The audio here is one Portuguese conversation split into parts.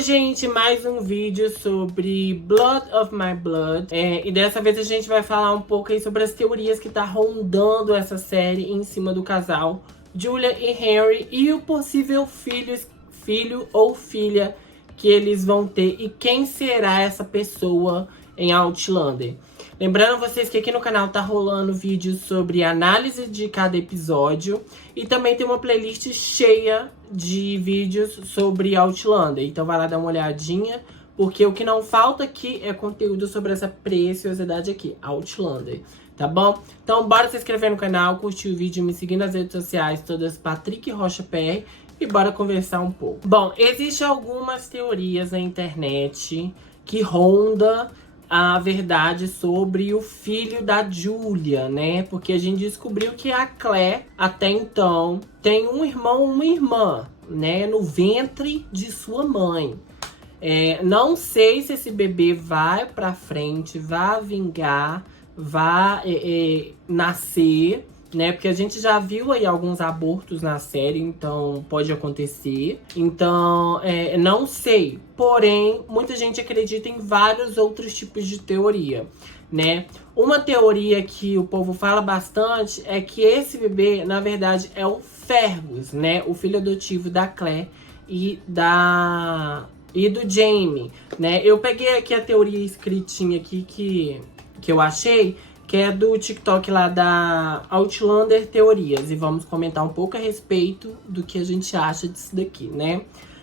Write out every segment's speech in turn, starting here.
Oi, gente, mais um vídeo sobre Blood of My Blood. E dessa vez a gente vai falar um pouco aí sobre as teorias que tá rondando essa série em cima do casal Julia e Henry e o possível filho ou filha que eles vão ter e quem será essa pessoa em Outlander. Lembrando vocês que aqui no canal tá rolando vídeos sobre análise de cada episódio e também tem uma playlist cheia de vídeos sobre Outlander. Então vai lá dar uma olhadinha, porque o que não falta aqui é conteúdo sobre essa preciosidade aqui, Outlander, tá bom? Então bora se inscrever no canal, curtir o vídeo, me seguir nas redes sociais, todas Patrick Rocha PR, e bora conversar um pouco. Bom, existem algumas teorias na internet que ronda a verdade sobre o filho da Julia, né? Porque a gente descobriu que a Claire, até então, tem um irmão e uma irmã, né? No ventre de sua mãe. Não sei se esse bebê vai pra frente, vai vingar, vai nascer, né? Porque a gente já viu aí alguns abortos na série, então pode acontecer. Então, não sei. Porém, muita gente acredita em vários outros tipos de teoria, né? Uma teoria que o povo fala bastante é que esse bebê, na verdade, é o Fergus, né? O filho adotivo da Claire e do Jamie, né? Eu peguei aqui a teoria escritinha aqui que eu achei, que é do TikTok lá da Outlander Teorias. E vamos comentar um pouco a respeito do que a gente acha disso daqui, né?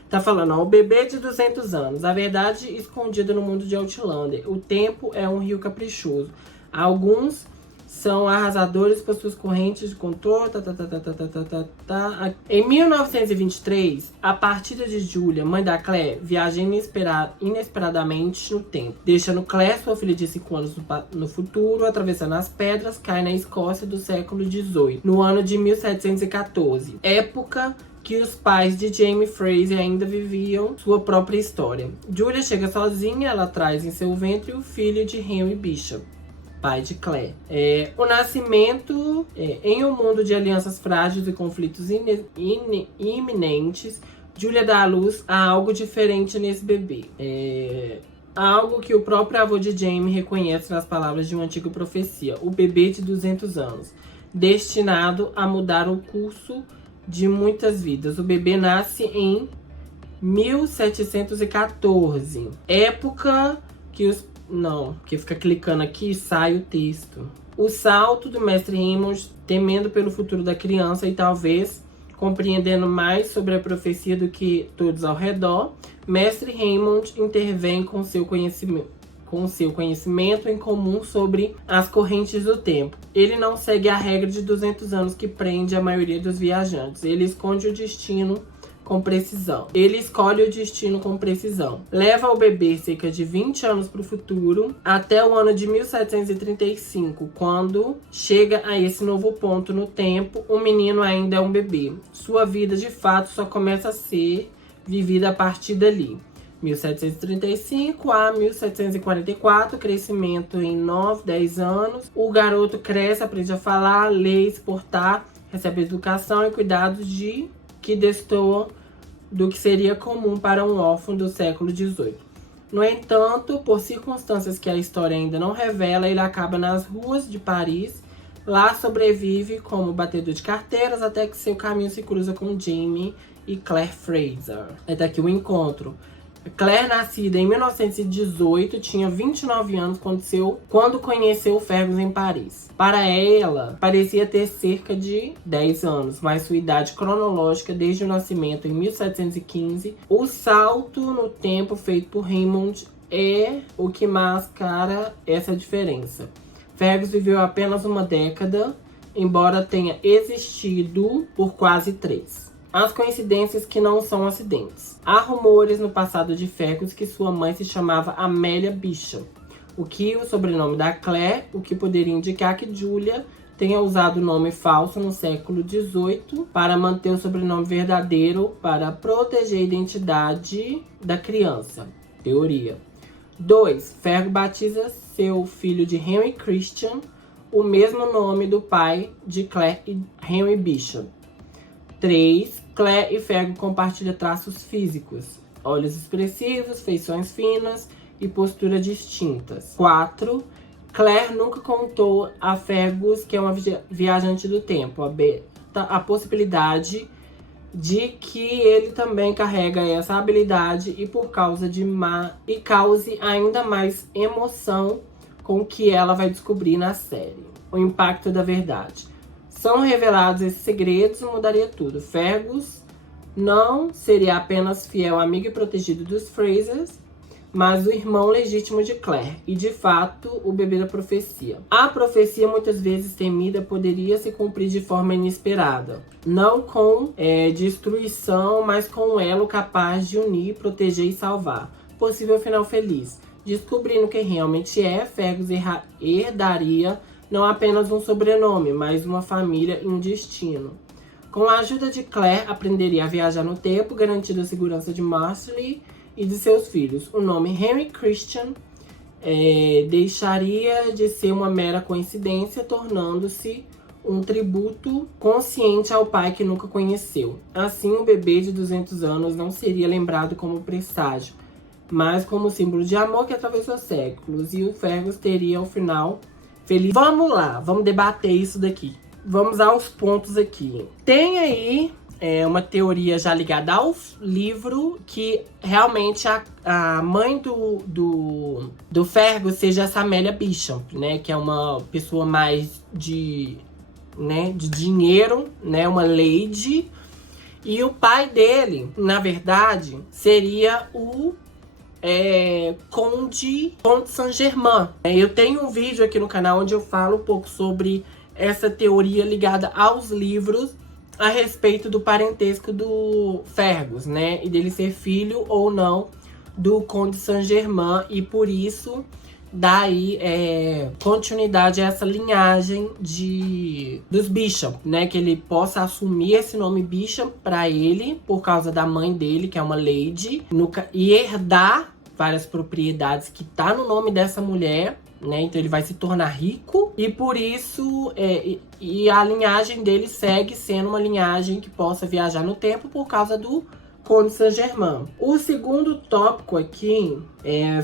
Tá falando, ó, o bebê de 200 anos. A verdade escondida no mundo de Outlander. O tempo é um rio caprichoso. Alguns são arrasadores por suas correntes de controle. Em 1923, a partida de Julia, mãe da Claire, viaja inesperadamente no tempo, deixando Claire, sua filha de 5 anos no futuro, atravessando as pedras, cai na Escócia do século XVIII, no ano de 1714, época que os pais de Jamie Fraser ainda viviam sua própria história. Julia chega sozinha, ela traz em seu ventre o filho de Henry Bishop, pai de Claire. O nascimento em um mundo de alianças frágeis e conflitos iminentes, Julia dá à luz a algo diferente nesse bebê. Algo que o próprio avô de Jamie reconhece nas palavras de uma antiga profecia. O bebê de 200 anos, destinado a mudar o curso de muitas vidas. O bebê nasce em 1714. Época que que fica clicando aqui e sai o texto. O salto do mestre Raymond, temendo pelo futuro da criança e talvez compreendendo mais sobre a profecia do que todos ao redor, mestre Raymond intervém com seu conhecimento em comum sobre as correntes do tempo. Ele não segue a regra de 200 anos que prende a maioria dos viajantes. Ele escolhe o destino com precisão. Leva o bebê cerca de 20 anos para o futuro, até o ano de 1735, quando chega a esse novo ponto no tempo, o menino ainda é um bebê. Sua vida, de fato, só começa a ser vivida a partir dali. 1735 a 1744, crescimento em 10 anos. O garoto cresce, aprende a falar, ler, se portar, recebe educação e cuidados que destoam do que seria comum para um órfão do século XVIII. No entanto, por circunstâncias que a história ainda não revela, ele acaba nas ruas de Paris. Lá sobrevive como batedor de carteiras até que seu caminho se cruza com Jamie e Claire Fraser. É daqui o encontro. Claire, nascida em 1918, tinha 29 anos quando conheceu Fergus em Paris. Para ela, parecia ter cerca de 10 anos, mas sua idade cronológica desde o nascimento em 1715, o salto no tempo feito por Raymond é o que mascara essa diferença. Fergus viveu apenas uma década, embora tenha existido por quase 3. As coincidências que não são acidentes. Há rumores no passado de Fergus que sua mãe se chamava Amelia Bishop, o sobrenome da Claire, o que poderia indicar que Julia tenha usado o nome falso no século XVIII para manter o sobrenome verdadeiro para proteger a identidade da criança. Teoria. 2. Fergus batiza seu filho de Henry Christian, o mesmo nome do pai de Claire e Henry Bishop. 3. Claire e Fergus compartilham traços físicos. olhos expressivos, feições finas e postura distintas. 4. Claire nunca contou a Fergus que é uma viajante do tempo, aberta a possibilidade de que ele também carrega essa habilidade e por causa de e cause ainda mais emoção com o que ela vai descobrir na série. O impacto da verdade. São revelados esses segredos, mudaria tudo. Fergus não seria apenas fiel amigo e protegido dos Frasers, mas o irmão legítimo de Claire, e de fato o bebê da profecia. A profecia, muitas vezes temida, poderia se cumprir de forma inesperada. Não com destruição, mas com um elo capaz de unir, proteger e salvar. Possível final feliz. Descobrindo quem realmente é, Fergus herdaria não apenas um sobrenome, mas uma família e um destino. Com a ajuda de Claire, aprenderia a viajar no tempo, garantindo a segurança de Marcely e de seus filhos. O nome Henry Christian deixaria de ser uma mera coincidência, tornando-se um tributo consciente ao pai que nunca conheceu. Assim, o bebê de 200 anos não seria lembrado como presságio, mas como símbolo de amor que atravessou séculos. E o Fergus teria o final feliz. Vamos lá, vamos debater isso daqui. Vamos aos pontos aqui. Tem aí uma teoria já ligada ao livro, que realmente a mãe do Fergus seja essa Amélia Bishop, né? Que é uma pessoa mais de dinheiro, né? Uma lady. E o pai dele, na verdade, seria o Conde Saint-Germain. Eu tenho um vídeo aqui no canal onde eu falo um pouco sobre essa teoria ligada aos livros a respeito do parentesco do Fergus, né? E dele ser filho ou não do Conde Saint-Germain. E por isso, daí, continuidade a essa linhagem dos Bishop, né? Que ele possa assumir esse nome Bishop pra ele, por causa da mãe dele, que é uma lady. E herdar várias propriedades que tá no nome dessa mulher, né? Então ele vai se tornar rico e por isso e a linhagem dele segue sendo uma linhagem que possa viajar no tempo por causa do Conde Saint-Germain. O segundo tópico aqui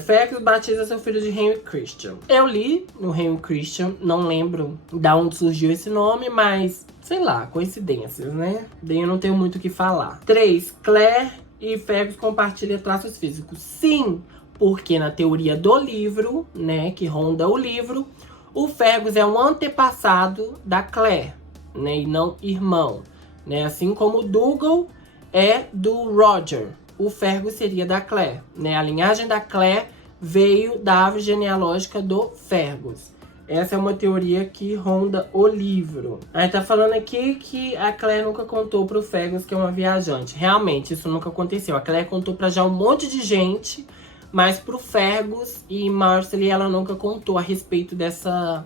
Fergus batiza seu filho de Henry Christian. Eu li no Henry Christian, não lembro da onde surgiu esse nome, mas sei lá, coincidências, né? Daí eu não tenho muito o que falar. 3. Claire e Fergus compartilham traços físicos. Sim, porque na teoria do livro, né, que ronda o livro, o Fergus é um antepassado da Claire, né, e não irmão, né? Assim como o Dougal é do Roger, o Fergus seria da Claire, né? A linhagem da Claire veio da árvore genealógica do Fergus. Essa é uma teoria que ronda o livro. Aí tá falando aqui que a Claire nunca contou pro Fergus que é uma viajante. Realmente, isso nunca aconteceu. A Claire contou pra já um monte de gente, mas pro Fergus e Marcely ela nunca contou a respeito dessa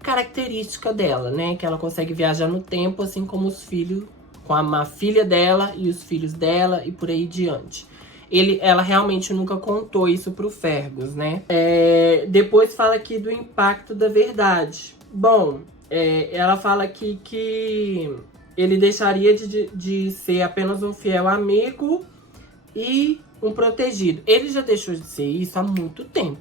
característica dela, né? Que ela consegue viajar no tempo, assim como os filhos, com a filha dela e os filhos dela e por aí diante. Ela realmente nunca contou isso pro Fergus, né? Depois fala aqui do impacto da verdade. Bom, ela fala aqui que ele deixaria de ser apenas um fiel amigo e um protegido. Ele já deixou de ser isso há muito tempo.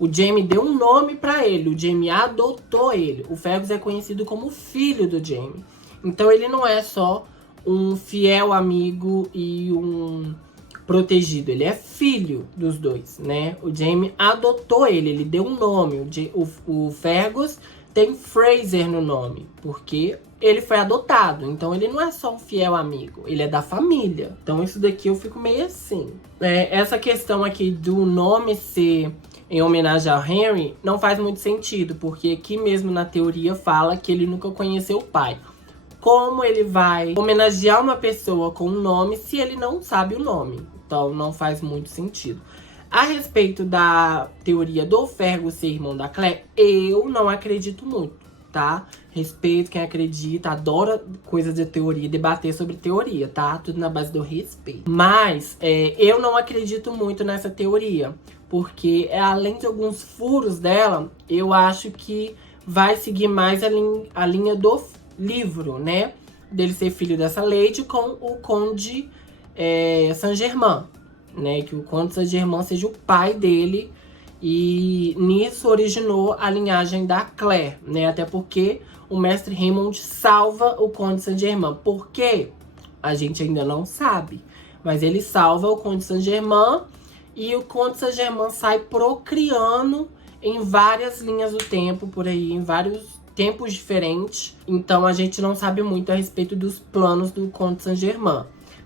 O Jaime deu um nome pra ele, o Jaime adotou ele. O Fergus é conhecido como filho do Jaime. Então ele não é só um fiel amigo e um protegido, ele é filho dos dois, né? O Jaime adotou ele deu um nome. O Fergus tem Fraser no nome, porque ele foi adotado. Então ele não é só um fiel amigo, ele é da família. Então isso daqui eu fico meio assim. Essa questão aqui do nome ser em homenagem ao Henry não faz muito sentido, porque aqui mesmo na teoria fala que ele nunca conheceu o pai. Como ele vai homenagear uma pessoa com um nome se ele não sabe o nome? Então não faz muito sentido. A respeito da teoria do Fergus ser irmão da Claire, eu não acredito muito, tá? Respeito quem acredita, adora coisa de teoria, debater sobre teoria, tá? Tudo na base do respeito. Mas eu não acredito muito nessa teoria, porque além de alguns furos dela, eu acho que vai seguir mais a linha do livro, né? Dele ser filho dessa lady com o Conde Saint-Germain, né? Que o Comte Saint-Germain seja o pai dele. E nisso originou a linhagem da Claire, né? Até porque o mestre Raymond salva o Comte Saint-Germain. Por quê? A gente ainda não sabe. Mas ele salva o Comte Saint-Germain e o Comte Saint-Germain sai procriando em várias linhas do tempo, por aí, em vários tempos diferentes. Então a gente não sabe muito a respeito dos planos do Comte Saint-Germain.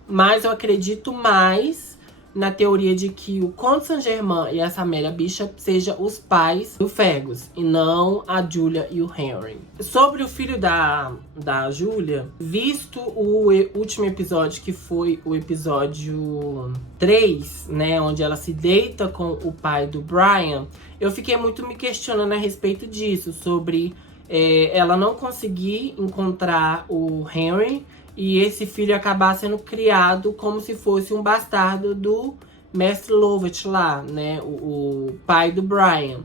Mas eu acredito mais na teoria de que o Comte Saint-Germain e essa Amélia Bishop sejam os pais do Fergus, e não a Julia e o Henry. Sobre o filho da Julia, visto o último episódio, que foi o episódio 3, né, onde ela se deita com o pai do Brian, eu fiquei muito me questionando a respeito disso, sobre ela não conseguir encontrar o Henry, e esse filho acabar sendo criado como se fosse um bastardo do Mestre Lovett lá, né? O pai do Brian.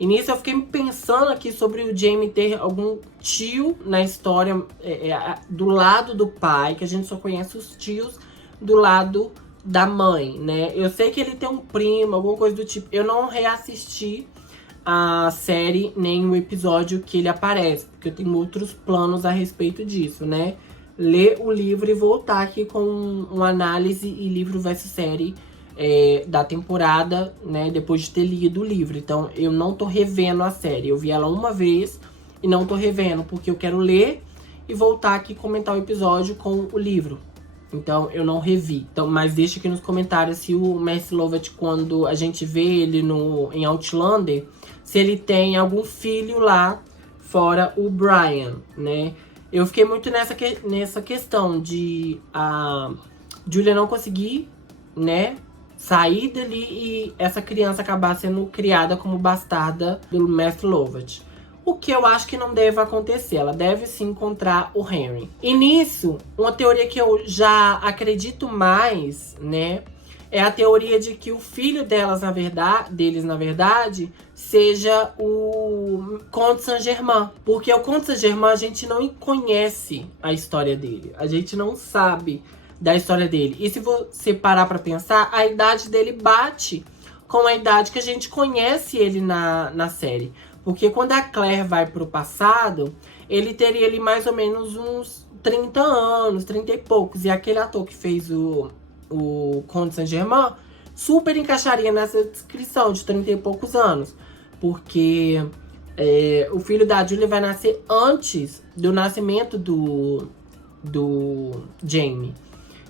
E nisso eu fiquei pensando aqui sobre o Jaime ter algum tio na história do lado do pai, que a gente só conhece os tios do lado da mãe, né? Eu sei que ele tem um primo, alguma coisa do tipo. Eu não reassisti a série nem o episódio que ele aparece, porque eu tenho outros planos a respeito disso, né? Ler o livro e voltar aqui com uma análise e livro versus série da temporada, né? Depois de ter lido o livro. Então, eu não tô revendo a série. Eu vi ela uma vez e não tô revendo, porque eu quero ler e voltar aqui e comentar o episódio com o livro. Então, eu não revi. Então, mas deixa aqui nos comentários se o Mestre Lovett, quando a gente vê ele em Outlander, se ele tem algum filho lá, fora o Brian, né? Eu fiquei muito nessa questão de a Julia não conseguir, né, sair dali e essa criança acabar sendo criada como bastarda do Mestre Lovett. O que eu acho que não deve acontecer. Ela deve sim encontrar o Henry. E nisso, uma teoria que eu já acredito mais, né, é a teoria de que o filho deles, na verdade, seja o Comte Saint-Germain. Porque o Comte Saint-Germain, a gente não conhece a história dele. A gente não sabe da história dele. E se você parar pra pensar, a idade dele bate com a idade que a gente conhece ele na série. Porque quando a Claire vai pro passado, ele teria ali mais ou menos uns 30 anos, 30 e poucos. E aquele ator que fez o Comte Saint-Germain super encaixaria nessa descrição de 30 e poucos anos. Porque o filho da Julia vai nascer antes do nascimento do Jaime.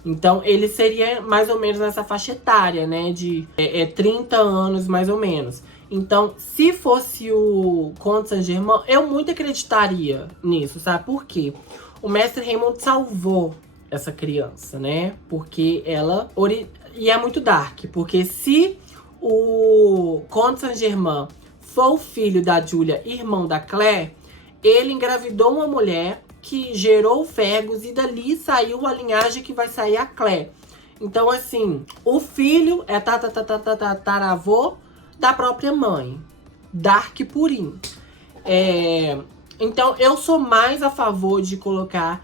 Então, ele seria mais ou menos nessa faixa etária, né? De 30 anos, mais ou menos. Então, se fosse o Comte Saint-Germain, eu muito acreditaria nisso, sabe? Por quê? O Mestre Raymond salvou essa criança, né? Porque ela... E é muito dark, porque se o Comte Saint-Germain for o filho da Julia, irmão da Claire, ele engravidou uma mulher que gerou o Fergus e dali saiu a linhagem que vai sair a Claire. Então, assim, o filho é tataravô da própria mãe. Dark purinho. Então, eu sou mais a favor de colocar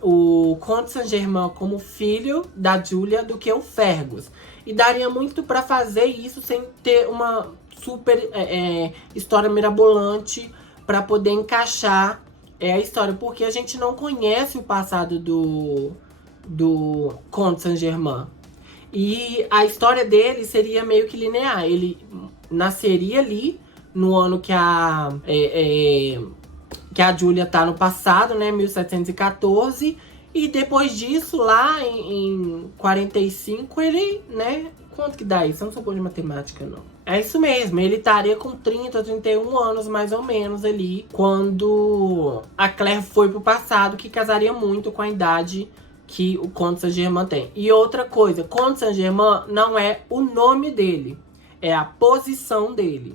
o Comte Saint-Germain como filho da Julia do que o Fergus. E daria muito pra fazer isso sem ter uma super história mirabolante pra poder encaixar a história. Porque a gente não conhece o passado do Comte Saint-Germain. E a história dele seria meio que linear. Ele nasceria ali no ano que a Julia tá no passado, né? 1714. E depois disso, lá em 45, ele, né? Quanto que dá isso? Eu não sou boa de matemática, não. É isso mesmo, ele estaria com 30, 31 anos, mais ou menos, ali, quando a Claire foi pro passado, que casaria muito com a idade que o Comte Saint-Germain tem. E outra coisa, Comte Saint-Germain não é o nome dele, é a posição dele.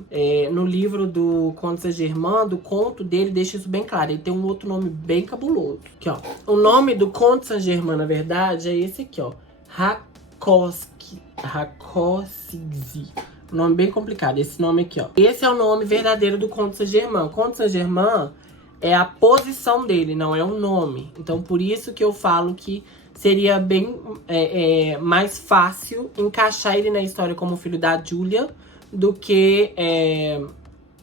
No livro do Comte Saint-Germain, do conto dele, deixa isso bem claro. Ele tem um outro nome bem cabuloso. Aqui, ó. O nome do Comte Saint-Germain, na verdade, é esse aqui, ó. Rákóczi. Um nome bem complicado, esse nome aqui, ó. Esse é o nome verdadeiro do Comte Saint-Germain. Comte Saint-Germain é a posição dele, não é um nome. Então, por isso que eu falo que seria bem mais fácil encaixar ele na história como filho da Julia do que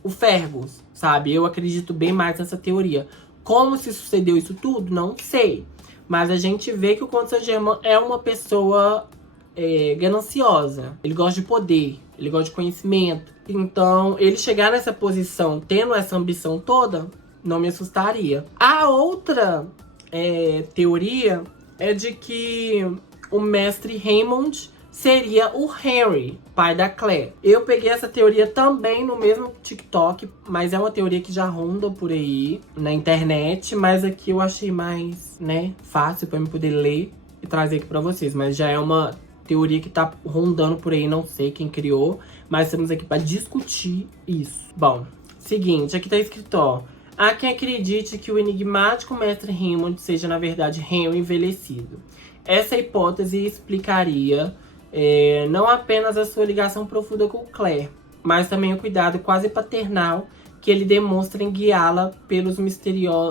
o Fergus, sabe? Eu acredito bem mais nessa teoria. Como se sucedeu isso tudo, não sei. Mas a gente vê que o Comte Saint-Germain é uma pessoa gananciosa. Ele gosta de poder, ele gosta de conhecimento. Então, ele chegar nessa posição, tendo essa ambição toda, não me assustaria. A outra teoria é de que o mestre Raymond seria o Henry, pai da Claire. Eu peguei essa teoria também no mesmo TikTok, mas é uma teoria que já ronda por aí na internet, mas aqui eu achei mais, fácil para eu poder ler e trazer aqui para vocês. Mas já é uma teoria que tá rondando por aí, não sei quem criou, mas estamos aqui para discutir isso. Bom, seguinte, aqui tá escrito, ó. Há quem acredite que o enigmático mestre Raymond seja, na verdade, Henry envelhecido. Essa hipótese explicaria não apenas a sua ligação profunda com Claire, mas também o cuidado quase paternal que ele demonstra em guiá-la pelos mistérios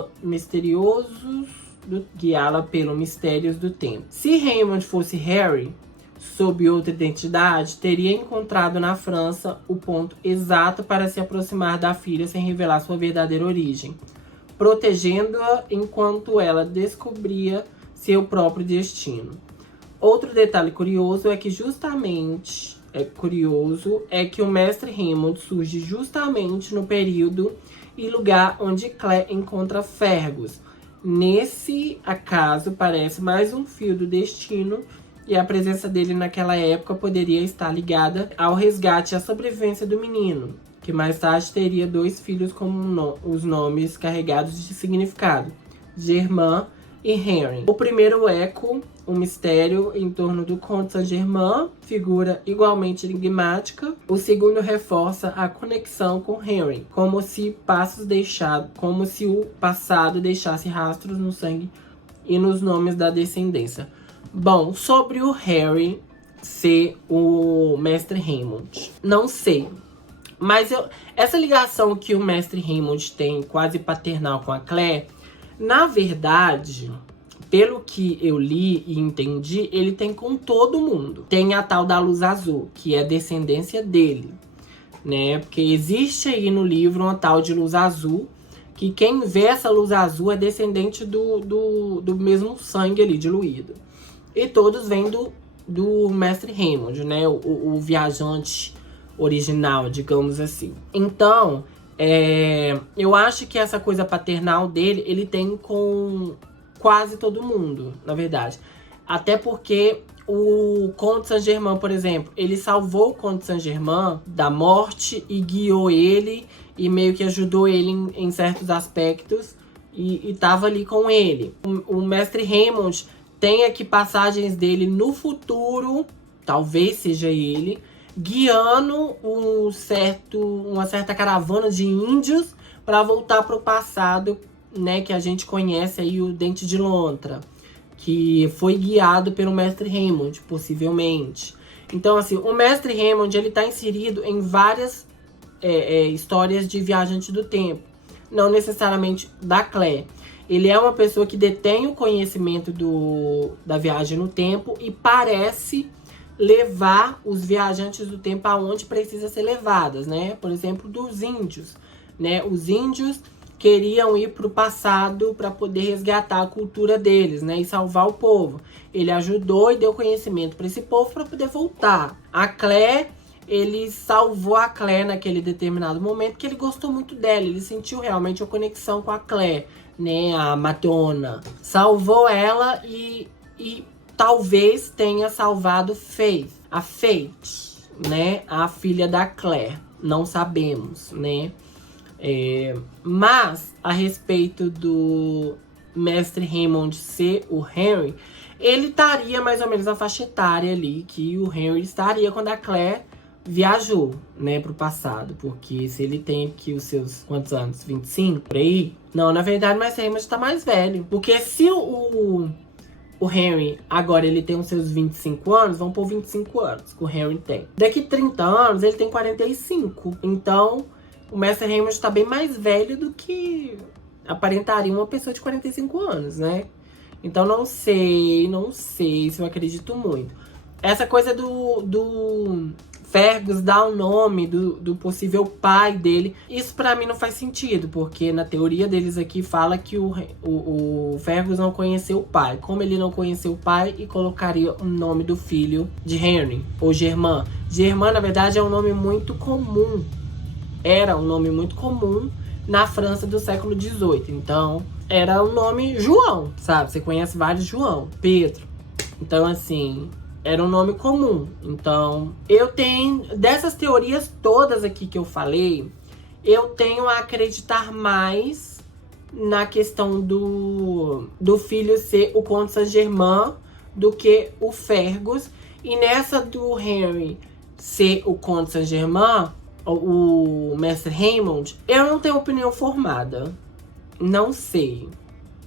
do tempo. Se Raymond fosse Harry, sob outra identidade, teria encontrado na França o ponto exato para se aproximar da filha sem revelar sua verdadeira origem, protegendo-a enquanto ela descobria seu próprio destino. Outro detalhe curioso é que que o mestre Raymond surge justamente no período e lugar onde Claire encontra Fergus. Nesse acaso, parece mais um fio do destino, e a presença dele naquela época poderia estar ligada ao resgate e à sobrevivência do menino, que mais tarde teria 2 filhos com os nomes carregados de significado, Germain e Henry. O primeiro eco um mistério em torno do Comte Saint-Germain, figura igualmente enigmática. O segundo reforça a conexão com Henry, como se o passado deixasse rastros no sangue e nos nomes da descendência. Bom, sobre o Harry ser o mestre Raymond, não sei. Mas essa ligação que o mestre Raymond tem, quase paternal, com a Claire, na verdade, pelo que eu li e entendi, ele tem com todo mundo. Tem a tal da Luz Azul, que é descendência dele, né? Porque existe aí no livro uma tal de Luz Azul, que quem vê essa Luz Azul é descendente do mesmo sangue ali, diluído. E todos vêm do mestre Raymond, né? O viajante original, digamos assim. Então, eu acho que essa coisa paternal dele, ele tem com quase todo mundo, na verdade. Até porque o Comte Saint-Germain, por exemplo, ele salvou o Comte Saint-Germain da morte e guiou ele e meio que ajudou ele em certos aspectos e tava ali com ele. O mestre Raymond tem aqui passagens dele no futuro, talvez seja ele, guiando uma certa caravana de índios para voltar para o passado, né, que a gente conhece aí, o Dente de Lontra, que foi guiado pelo mestre Raymond, possivelmente. Então, assim, o mestre Raymond, ele tá inserido em várias histórias de viajante do tempo, não necessariamente da Claire. Ele é uma pessoa que detém o conhecimento da viagem no tempo e parece levar os viajantes do tempo aonde precisa ser levadas, né? Por exemplo, dos índios, né? Os índios queriam ir para o passado para poder resgatar a cultura deles, né? E salvar o povo. Ele ajudou e deu conhecimento para esse povo para poder voltar. A Claire, ele salvou a Claire naquele determinado momento que ele gostou muito dela. Ele sentiu realmente a conexão com a Claire, né? A Madonna. Salvou ela e talvez tenha salvado a Fate, né? A filha da Claire. Não sabemos, né? Mas, a respeito do mestre Raymond ser o Henry, ele estaria mais ou menos na faixa etária ali que o Henry estaria quando a Claire viajou, né, pro passado. Porque se ele tem aqui os seus, quantos anos? 25, por aí? Não, na verdade, o mestre Raymond tá mais velho. Porque se o Henry, agora ele tem os seus 25 anos, vamos pôr 25 anos que o Henry tem. Daqui 30 anos, ele tem 45. Então, o mestre Raymond tá bem mais velho do que aparentaria uma pessoa de 45 anos, né? Então não sei se eu acredito muito. Essa coisa do Fergus dar o nome do possível pai dele, isso pra mim não faz sentido, porque na teoria deles aqui fala que o Fergus não conheceu o pai. Como ele não conheceu o pai, e colocaria o nome do filho de Henry, ou Germain. Germain, na verdade, é um nome muito comum. Era um nome muito comum na França do século XVIII. Então, era o nome João, sabe? Você conhece vários João, Pedro. Então, assim, era um nome comum. Então, eu tenho... Dessas teorias todas aqui que eu falei, eu tenho a acreditar mais na questão do filho ser o Comte Saint-Germain do que o Fergus. E nessa do Henry ser o Comte Saint-Germain, o Mestre Raymond, eu não tenho opinião formada. Não sei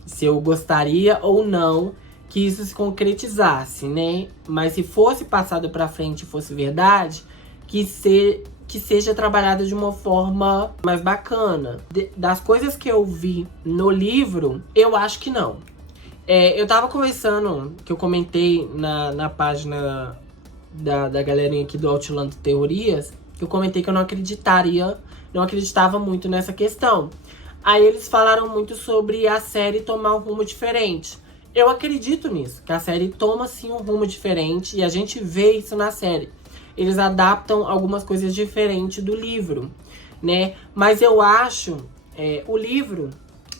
se eu gostaria ou não que isso se concretizasse, né? Mas se fosse passado pra frente e fosse verdade, que seja trabalhada de uma forma mais bacana. Das coisas que eu vi no livro, eu acho que não. Eu tava conversando, que eu comentei na página da galerinha aqui do Outland Teorias, que eu comentei que eu não acreditava muito nessa questão. Aí eles falaram muito sobre a série tomar um rumo diferente. Eu acredito nisso, que a série toma sim um rumo diferente, e a gente vê isso na série. Eles adaptam algumas coisas diferentes do livro, né? Mas eu acho, o livro,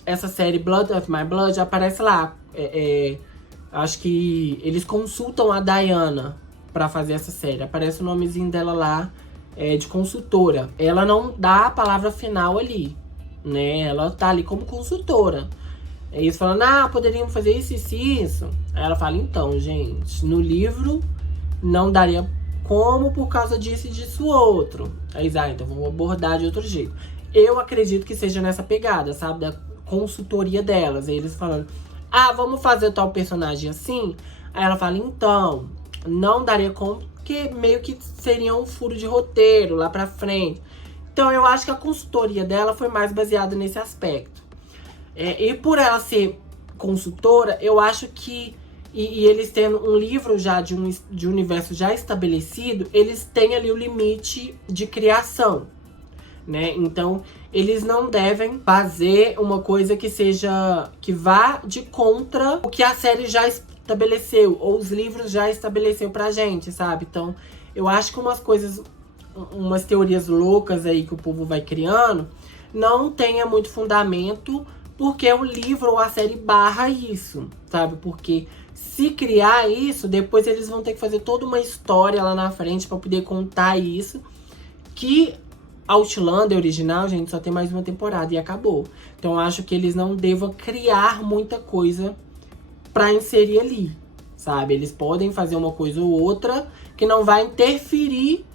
essa série Blood of My Blood, aparece lá. Acho que eles consultam a Diana pra fazer essa série. Aparece o nomezinho dela lá, de consultora. Ela não dá a palavra final ali, né? Ela tá ali como consultora. Eles falam, poderíamos fazer isso, isso e isso. Aí ela fala, então, gente, no livro não daria como por causa disso e disso outro. Aí eles, então vamos abordar de outro jeito. Eu acredito que seja nessa pegada, sabe? Da consultoria delas. Aí eles falando, vamos fazer tal personagem assim? Aí ela fala, então, não daria como, porque meio que seria um furo de roteiro lá pra frente. Então eu acho que a consultoria dela foi mais baseada nesse aspecto. E por ela ser consultora, eu acho que... E eles tendo um livro já de um universo já estabelecido, eles têm ali o limite de criação, né? Então, eles não devem fazer uma coisa que vá de contra o que a série já estabeleceu, ou os livros já estabeleceu pra gente, sabe? Então, eu acho que umas teorias loucas aí que o povo vai criando, não tenha muito fundamento, porque o livro ou a série barra isso, sabe? Porque se criar isso, depois eles vão ter que fazer toda uma história lá na frente pra poder contar isso. Que Outlander original, gente, só tem mais uma temporada e acabou. Então eu acho que eles não devam criar muita coisa pra inserir ali, sabe? Eles podem fazer uma coisa ou outra que não vai interferir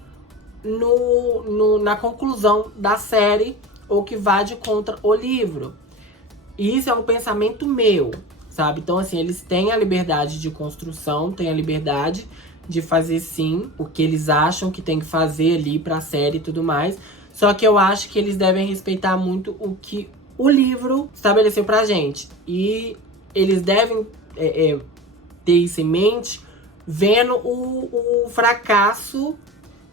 na conclusão da série, ou que vá de contra o livro. Isso é um pensamento meu, sabe? Então, assim, eles têm a liberdade de construção, têm a liberdade de fazer, sim, o que eles acham que tem que fazer ali pra série e tudo mais. Só que eu acho que eles devem respeitar muito o que o livro estabeleceu pra gente. E eles devem ter isso em mente, vendo o fracasso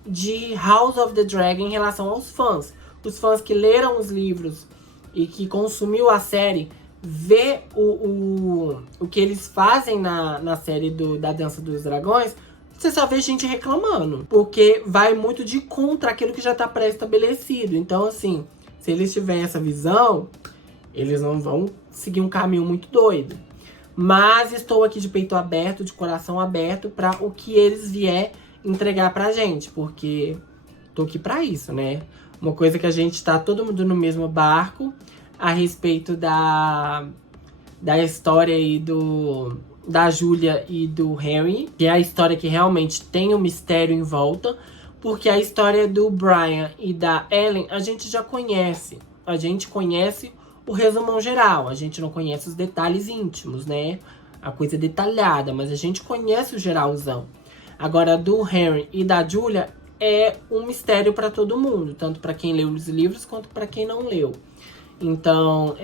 de House of the Dragon em relação aos fãs. Os fãs que leram os livros e que consumiu a série, vê o que eles fazem na série da Dança dos Dragões, você só vê gente reclamando. Porque vai muito de contra aquilo que já tá pré-estabelecido. Então, assim, se eles tiverem essa visão, eles não vão seguir um caminho muito doido. Mas estou aqui de peito aberto, de coração aberto, para o que eles vier entregar pra gente. Porque tô aqui pra isso, né? Uma coisa que a gente tá todo mundo no mesmo barco a respeito da história aí da Julia e do Harry, que é a história que realmente tem um mistério em volta, porque a história do Brian e da Ellen a gente já conhece. A gente conhece o resumão geral, a gente não conhece os detalhes íntimos, né? A coisa detalhada, mas a gente conhece o geralzão. Agora, do Harry e da Julia é um mistério para todo mundo, tanto para quem leu os livros quanto para quem não leu. Então,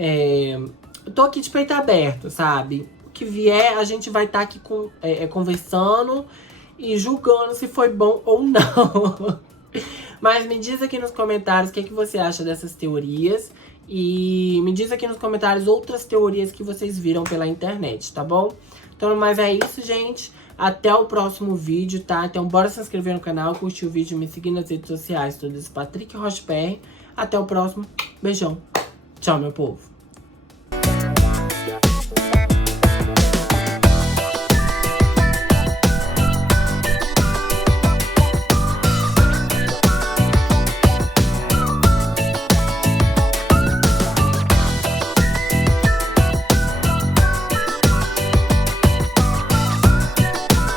eu tô aqui de peito aberto, sabe? que vier, a gente vai estar aqui conversando e julgando se foi bom ou não. Mas me diz aqui nos comentários o que você acha dessas teorias. E me diz aqui nos comentários outras teorias que vocês viram pela internet, tá bom? Então, mas é isso, gente. Até o próximo vídeo, tá? Então, bora se inscrever no canal, curtir o vídeo, me seguir nas redes sociais, tudo isso, Patrick Rocha PR. Até o próximo. Beijão. Tchau, meu povo.